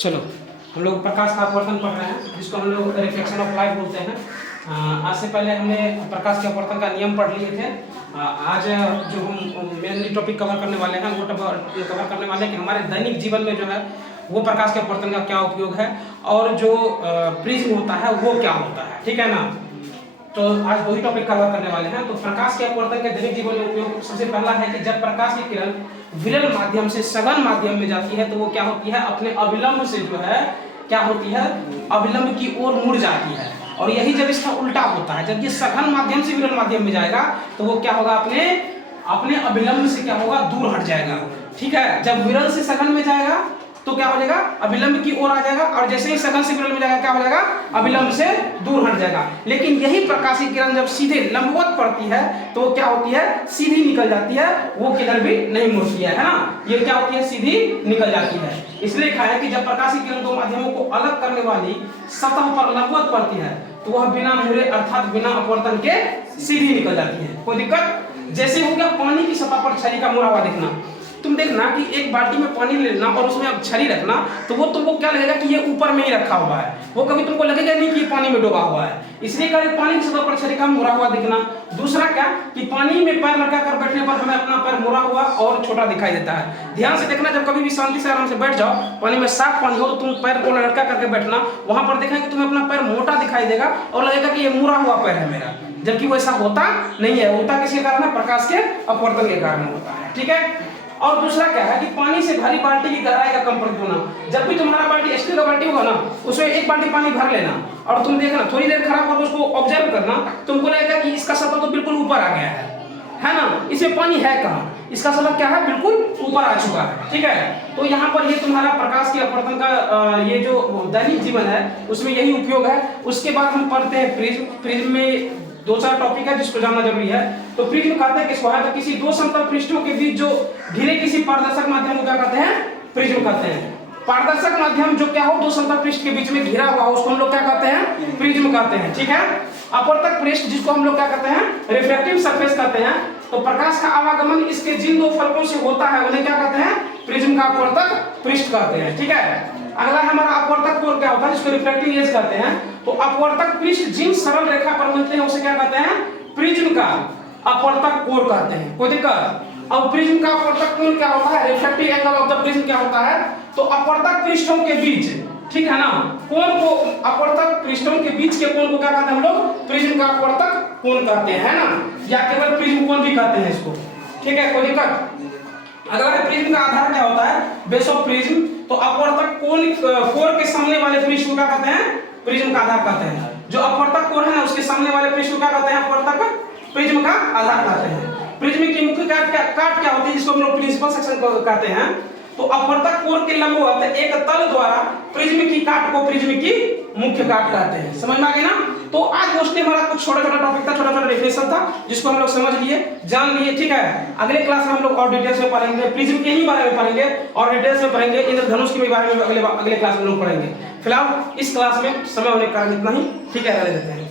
चलो हम लोग प्रकाश का अपवर्तन पढ़ रहे हैं, जिसको हम लोग रिफ्लेक्शन ऑफ लाइट बोलते हैं। आज से पहले हमने प्रकाश के अपवर्तन का नियम पढ़ लिए थे। आज जो हम मेनली टॉपिक कवर करने वाले हैं वो कवर करने वाले हैं कि हमारे दैनिक जीवन में जो है वो प्रकाश के अपवर्तन का क्या उपयोग है और जो प्रिज्म होता है वो क्या होता है, ठीक है ना। तो आज वही टॉपिक कवर करने वाले हैं। तो प्रकाश के अपवर्तन के दैनिक जीवन में उपयोग सबसे पहला है कि जब प्रकाश की किरण विरल माध्यम से सघन माध्यम में जाती है तो वो क्या होती है, अपने अविलंब से जो है क्या होती है, अविलंब की ओर मुड़ जाती है। और यही जब इसका उल्टा होता है, जब ये सघन माध्यम से विरल माध्यम में जाएगा तो वो क्या होगा, अपने अविलंब से क्या होगा, दूर हट जाएगा, ठीक है। जब विरल से सघन में जाएगा तो क्या हो जाएगा, अविलंब की ओर आ जाएगा, और जैसे ही सघन से विरल में जाएगा क्या हो जाएगा, अविलंब से दूर हट जाएगा। लेकिन यही प्रकाशीय किरण जब सीधे लंबवत पड़ती है तो वो क्या होती है, सीधी निकल जाती है, वो किधर भी नहीं मुड़ती है ना। ये क्या होती है, सीधी निकल जाती है। इसलिए लिखा है कि जब प्रकाशीय किरण दो माध्यमों को अलग करने वाली सतह पर लंबवत पड़ती है तो वह बिना मुड़े अर्थात बिना अपवर्तन के सीधी निकल जाती है। कोई दिक्कत, जैसे हो गया पानी की सतह पर छड़ी का मुड़ा हुआ दिखना। तुम देखना कि एक बाल्टी में पानी लेना और उसमें अब छड़ी रखना तो वो तुमको क्या लगेगा कि ये ऊपर में ही रखा हुआ है, वो कभी तुमको लगेगा नहीं कि ये पानी में डूबा हुआ है। इसलिए कह पानी की सतह पर छड़ी का मुड़ा हुआ दिखना। दूसरा क्या कि पानी में पैर लटका कर बैठने पर हमें अपना पैर मुड़ा हुआ और छोटा दिखाई देता है। ध्यान से देखना, जब कभी भी शांति से आराम से बैठ जाओ, पानी में साफ पानी हो तो तुम पैर को लटका करके बैठना, वहां पर देखना कि तुम्हें अपना पैर मोटा दिखाई देगा और लगेगा कि ये मुड़ा हुआ पैर है मेरा, जबकि वैसा होता नहीं है। होता किसके कारण है, प्रकाश के अपवर्तन के कारण होता है, ठीक है। और दूसरा क्या है कि पानी से भरी बाल्टी की गहराई का कंपर्क होना। जब भी तुम्हारा बाल्टी स्टील का बाल्टी होगा ना, उसमें एक बाल्टी पानी भर लेना और तुम देखना थोड़ी देर खड़ा होकर उसको ऑब्जर्व करना, तुमको लगेगा कि इसका सतह तो बिल्कुल ऊपर आ गया है ना, इसमें पानी है कहाँ, इसका सतह क्या है, बिल्कुल ऊपर आ चुका है, ठीक है। तो यहाँ पर ये तुम्हारा प्रकाश के अपवर्तन का ये जो दैनिक जीवन है उसमें यही उपयोग है। उसके बाद हम पढ़ते हैं प्रिज्म। प्रिज्म में दो चार टॉपिक है जिसको जानना जरूरी है। तो प्रिज्म कहते हैं किसको है, तो किसी दो समतल पृष्ठों के बीच जो घिरे किसी पारदर्शक माध्यम को क्या कहते हैं, प्रिज्म कहते हैं। पारदर्शक माध्यम जो क्या हो, दो समतल पृष्ठ के बीच में घिरा हुआ हो उसको हम लोग क्या कहते हैं, प्रिज्म कहते हैं, ठीक है। अपवर्तक पृष्ठ जिसको हम लोग क्या कहते हैं, रिफ्रैक्टिव सरफेस कहते हैं। तो प्रकाश का आवागमन इसके जिन दो फलकों से होता है उन्हें क्या कहते हैं, प्रिज्म का अपवर्तक पृष्ठ कहते हैं, ठीक है। अगला हमारा अपवर्तक कोण क्या होता है, जिसको रिफ्रैक्टिव एज कहते हैं। तो अपवर्तक पृष्ठ जिन सरल रेखा पर मिलते हैं उसे क्या कहते हैं, प्रिज्म का अपवर्तक कोण कहते हैं। कोई दिक्कत। अब प्रिज्म का अपवर्तक कोण क्या होता है, refractive angle of the prism क्या होता है, तो अपवर्तक पृष्ठों के बीच, ठीक है ना, कोण को, अपवर्तक पृष्ठों के बीच के कोण को क्या कहते हैं हम लोग, प्रिज्म का अपवर्तक कोण कहते हैं ना, या केवल प्रिज्म कोण भी कहते हैं इसको, ठीक है। कोई दिक्कत। अगर प्रिज्म का आधार क्या होता है, बेस ऑफ प्रिज्म, तो अपवर्तक कोण के सामने वाले पृष्ठ को क्या कहते हैं, प्रिज्म का आधार कहते हैं। जो अपवर्तक कोण है ना उसके सामने वाले पृष्ठ को क्या कहते हैं, अपवर्तक प्रिज्म का आधार कहते हैं। प्रिज्म की मुख्य काट क्या होती है, जिसको हम लोग प्रिंसिपल सेक्शन कहते हैं। तो अपवर्तक कोण के लंबवत एक तल द्वारा प्रिज्म की काट को प्रिज्म की मुख्य काट कहते हैं। समझ में आ गया ना। तो आज मोस्टली हमारा कुछ छोटा छोटा टॉपिक था, छोटा छोटा डेफिनेशन था जिसको हम लोग समझ लिए, जान लिए, ठीक है। अगले क्लास में हम लोग और डिटेल्स में पढ़ेंगे, प्रिज्म के ही बारे में पढ़ेंगे और डिटेल्स में पढ़ेंगे, इंद्रधनुष के बारे में अगले क्लास में लोग पढ़ेंगे। फिलहाल इस क्लास में समय होने के कारण इतना ही, ठीक है, रहने देते हैं।